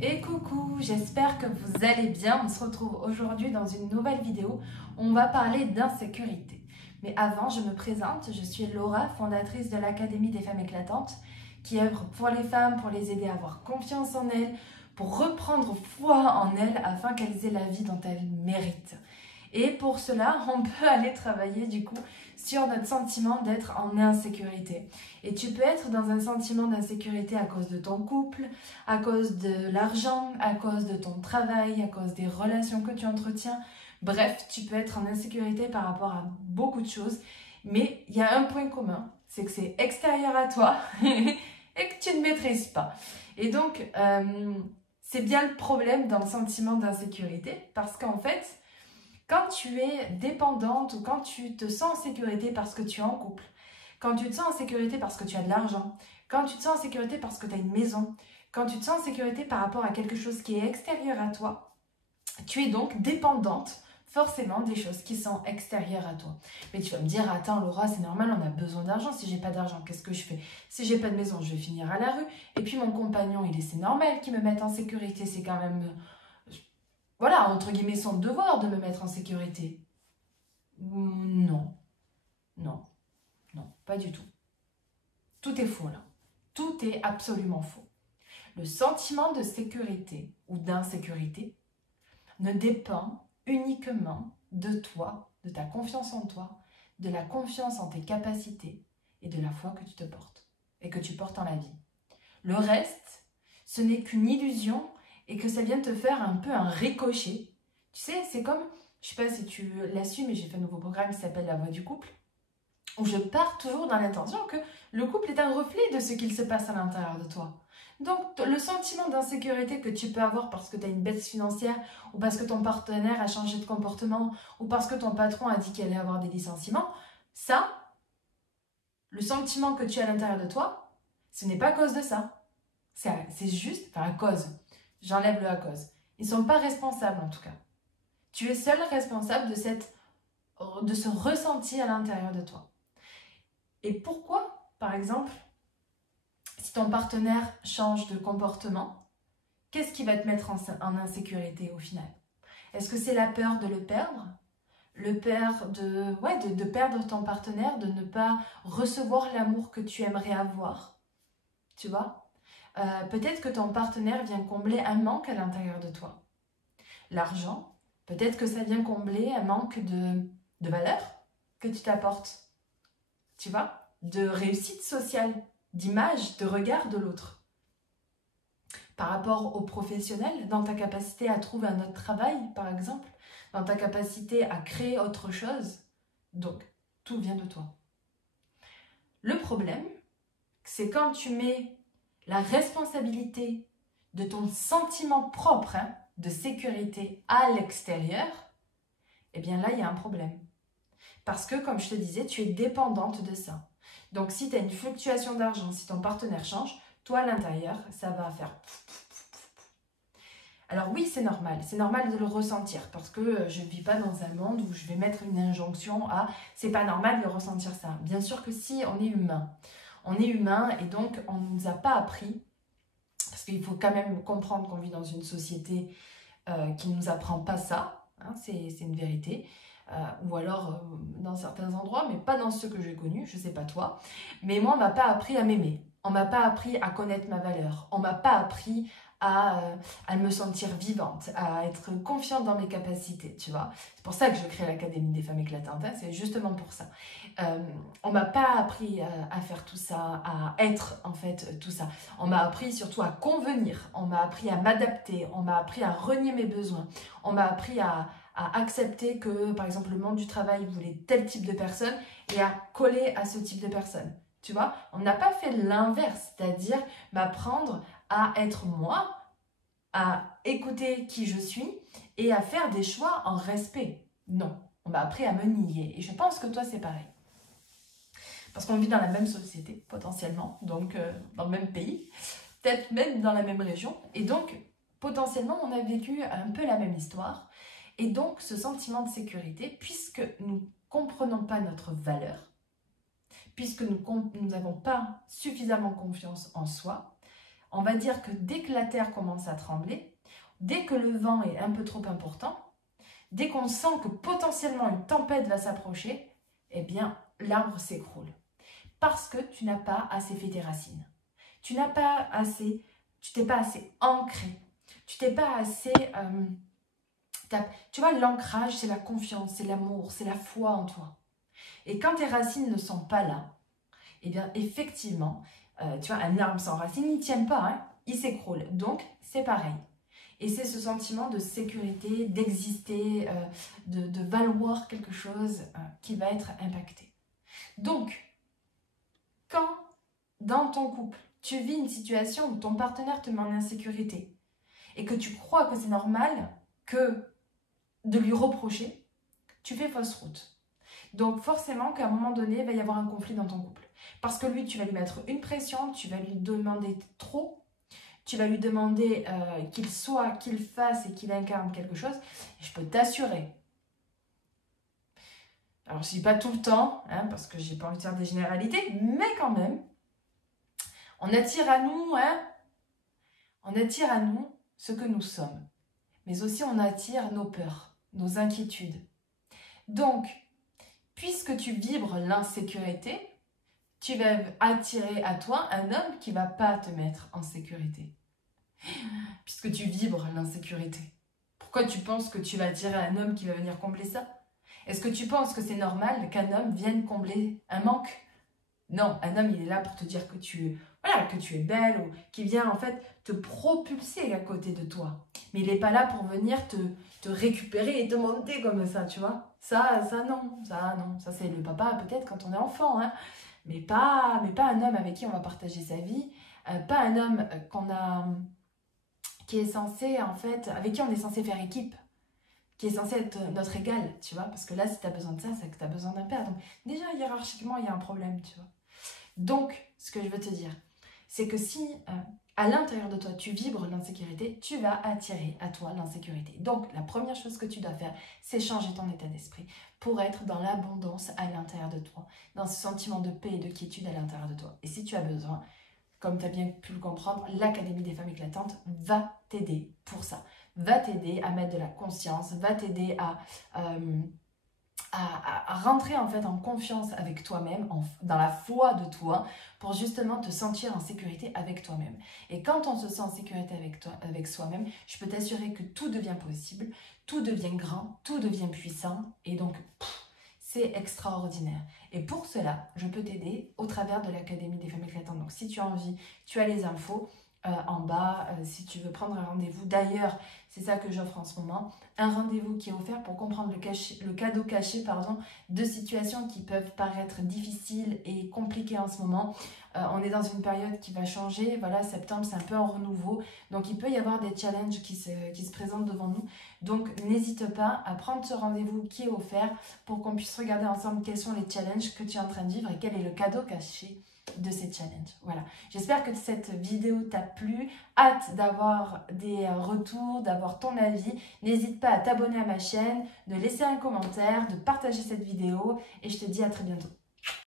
Et coucou, j'espère que vous allez bien. On se retrouve aujourd'hui dans une nouvelle vidéo. On va parler d'insécurité. Mais avant, je me présente. Je suis Laura, fondatrice de l'Académie des femmes éclatantes, qui œuvre pour les femmes, pour les aider à avoir confiance en elles, pour reprendre foi en elles afin qu'elles aient la vie dont elles méritent. Et pour cela, on peut aller travailler du coup sur notre sentiment d'être en insécurité. Et tu peux être dans un sentiment d'insécurité à cause de ton couple, à cause de l'argent, à cause de ton travail, à cause des relations que tu entretiens. Bref, tu peux être en insécurité par rapport à beaucoup de choses. Mais il y a un point commun, c'est que c'est extérieur à toi et que tu ne maîtrises pas. Et donc, c'est bien le problème dans le sentiment d'insécurité parce qu'en fait, quand tu es dépendante ou quand tu te sens en sécurité parce que tu es en couple, quand tu te sens en sécurité parce que tu as de l'argent, quand tu te sens en sécurité parce que tu as une maison, quand tu te sens en sécurité par rapport à quelque chose qui est extérieur à toi, tu es donc dépendante forcément des choses qui sont extérieures à toi. Mais tu vas me dire, attends Laura, c'est normal, on a besoin d'argent. Si j'ai pas d'argent, qu'est-ce que je fais? Si j'ai pas de maison, je vais finir à la rue. Et puis mon compagnon, c'est normal qu'il me mette en sécurité, c'est quand même... Voilà, entre guillemets, son devoir de me mettre en sécurité. Non, non, non, pas du tout. Tout est faux là. Tout est absolument faux. Le sentiment de sécurité ou d'insécurité ne dépend uniquement de toi, de ta confiance en toi, de la confiance en tes capacités et de la foi que tu te portes et que tu portes en la vie. Le reste, ce n'est qu'une illusion et que ça vient te faire un peu un ricochet. Tu sais, c'est comme, je sais pas si tu l'as su, mais j'ai fait un nouveau programme qui s'appelle La Voix du couple, où je pars toujours dans l'intention que le couple est un reflet de ce qu'il se passe à l'intérieur de toi. Donc, le sentiment d'insécurité que tu peux avoir parce que tu as une baisse financière, ou parce que ton partenaire a changé de comportement, ou parce que ton patron a dit qu'il allait avoir des licenciements, ça, le sentiment que tu as à l'intérieur de toi, ce n'est pas à cause de ça. C'est juste, enfin à cause, j'enlève le à cause. Ils ne sont pas responsables en tout cas. Tu es seul responsable de ce ressenti à l'intérieur de toi. Et pourquoi, par exemple, si ton partenaire change de comportement, qu'est-ce qui va te mettre en insécurité au final? Est-ce que c'est la peur de le perdre? Le peur de perdre ton partenaire, de ne pas recevoir l'amour que tu aimerais avoir? Tu vois? Peut-être que ton partenaire vient combler un manque à l'intérieur de toi. L'argent, peut-être que ça vient combler un manque de valeur que tu t'apportes. Tu vois? De réussite sociale, d'image, de regard de l'autre. Par rapport au professionnel, dans ta capacité à trouver un autre travail, par exemple, dans ta capacité à créer autre chose. Donc, tout vient de toi. Le problème, c'est quand tu mets la responsabilité de ton sentiment propre de sécurité à l'extérieur, eh bien là, il y a un problème. Parce que, comme je te disais, tu es dépendante de ça. Donc, si tu as une fluctuation d'argent, si ton partenaire change, toi, à l'intérieur, ça va faire... Alors oui, c'est normal de le ressentir parce que je ne vis pas dans un monde où je vais mettre une injonction à « c'est pas normal de ressentir ça ». Bien sûr que si, on est humain. On est humain et donc on ne nous a pas appris, parce qu'il faut quand même comprendre qu'on vit dans une société qui ne nous apprend pas ça, hein, c'est une vérité. Ou alors dans certains endroits, mais pas dans ceux que j'ai connus, je sais pas toi. Mais moi, on m'a pas appris à m'aimer. On m'a pas appris à connaître ma valeur. On m'a pas appris à me sentir vivante, à être confiante dans mes capacités, tu vois. C'est pour ça que je crée l'Académie des femmes éclatantes, hein, c'est justement pour ça. On m'a pas appris à faire tout ça, à être en fait tout ça. On m'a appris surtout à convenir, on m'a appris à m'adapter, on m'a appris à renier mes besoins, on m'a appris à accepter que, par exemple, le monde du travail voulait tel type de personne et à coller à ce type de personne. Tu vois, on n'a pas fait l'inverse, c'est-à-dire m'apprendre à être moi, à écouter qui je suis et à faire des choix en respect. Non, on m'a appris à me nier et je pense que toi c'est pareil. Parce qu'on vit dans la même société, potentiellement, donc dans le même pays, peut-être même dans la même région. Et donc, potentiellement, on a vécu un peu la même histoire. Et donc, ce sentiment de sécurité, puisque nous ne comprenons pas notre valeur, puisque nous n'avons pas suffisamment confiance en soi, on va dire que dès que la terre commence à trembler, dès que le vent est un peu trop important, dès qu'on sent que potentiellement une tempête va s'approcher, eh bien, l'arbre s'écroule. Parce que tu n'as pas assez fait tes racines. Tu n'as pas assez, tu t'es pas assez ancré. Tu t'es pas assez... tu vois, l'ancrage, c'est la confiance, c'est l'amour, c'est la foi en toi. Et quand tes racines ne sont pas là, eh bien, effectivement, tu vois, un arbre sans racines, il ne tient pas, hein, il s'écroule. Donc, c'est pareil. Et c'est ce sentiment de sécurité, d'exister, de valoir quelque chose qui va être impacté. Donc, quand dans ton couple, tu vis une situation où ton partenaire te met en insécurité et que tu crois que c'est normal que de lui reprocher, tu fais fausse route. Donc forcément qu'à un moment donné, il va y avoir un conflit dans ton couple. Parce que lui, tu vas lui mettre une pression, tu vas lui demander trop, tu vas lui demander qu'il soit, qu'il fasse et qu'il incarne quelque chose. Et je peux t'assurer. Alors je ne dis pas tout le temps, hein, parce que j'ai pas envie de faire des généralités, mais quand même, on attire à nous, ce que nous sommes. Mais aussi on attire nos peurs, nos inquiétudes. Donc, puisque tu vibres l'insécurité, tu vas attirer à toi un homme qui ne va pas te mettre en sécurité. Puisque tu vibres l'insécurité. Pourquoi tu penses que tu vas attirer un homme qui va venir combler ça? Est-ce que tu penses que c'est normal qu'un homme vienne combler un manque? Non, un homme, il est là pour te dire que que tu es belle ou qui vient en fait te propulser à côté de toi. Mais il n'est pas là pour venir te récupérer et te monter comme ça, tu vois. Ça non. Ça c'est le papa peut-être quand on est enfant, hein. Mais pas un homme avec qui on va partager sa vie, pas un homme qui est censé, en fait, avec qui on est censé faire équipe, qui est censé être notre égal, tu vois. Parce que là, si tu as besoin de ça, c'est que tu as besoin d'un père. Donc déjà, hiérarchiquement, il y a un problème, tu vois. Donc, ce que je veux te dire, c'est que si à l'intérieur de toi, tu vibres l'insécurité, tu vas attirer à toi l'insécurité. Donc, la première chose que tu dois faire, c'est changer ton état d'esprit pour être dans l'abondance à l'intérieur de toi, dans ce sentiment de paix et de quiétude à l'intérieur de toi. Et si tu as besoin, comme tu as bien pu le comprendre, l'Académie des femmes éclatantes va t'aider pour ça. Va t'aider à mettre de la conscience, va t'aider à rentrer en fait en confiance avec toi-même, dans la foi de toi, pour justement te sentir en sécurité avec toi-même. Et quand on se sent en sécurité avec soi-même, je peux t'assurer que tout devient possible, tout devient grand, tout devient puissant, et donc c'est extraordinaire. Et pour cela, je peux t'aider au travers de l'Académie des femmes éclatantes. Donc si tu as envie, tu as les infos en bas, si tu veux prendre un rendez-vous. D'ailleurs, c'est ça que j'offre en ce moment, un rendez-vous qui est offert pour comprendre le cadeau caché de situations qui peuvent paraître difficiles et compliquées en ce moment. On est dans une période qui va changer, voilà, septembre c'est un peu en renouveau, donc il peut y avoir des challenges qui se présentent devant nous. Donc n'hésite pas à prendre ce rendez-vous qui est offert pour qu'on puisse regarder ensemble quels sont les challenges que tu es en train de vivre et quel est le cadeau caché de ces challenges. Voilà, j'espère que cette vidéo t'a plu, hâte d'avoir des retours, d'avoir ton avis. N'hésite pas à t'abonner à ma chaîne, de laisser un commentaire, de partager cette vidéo et je te dis à très bientôt.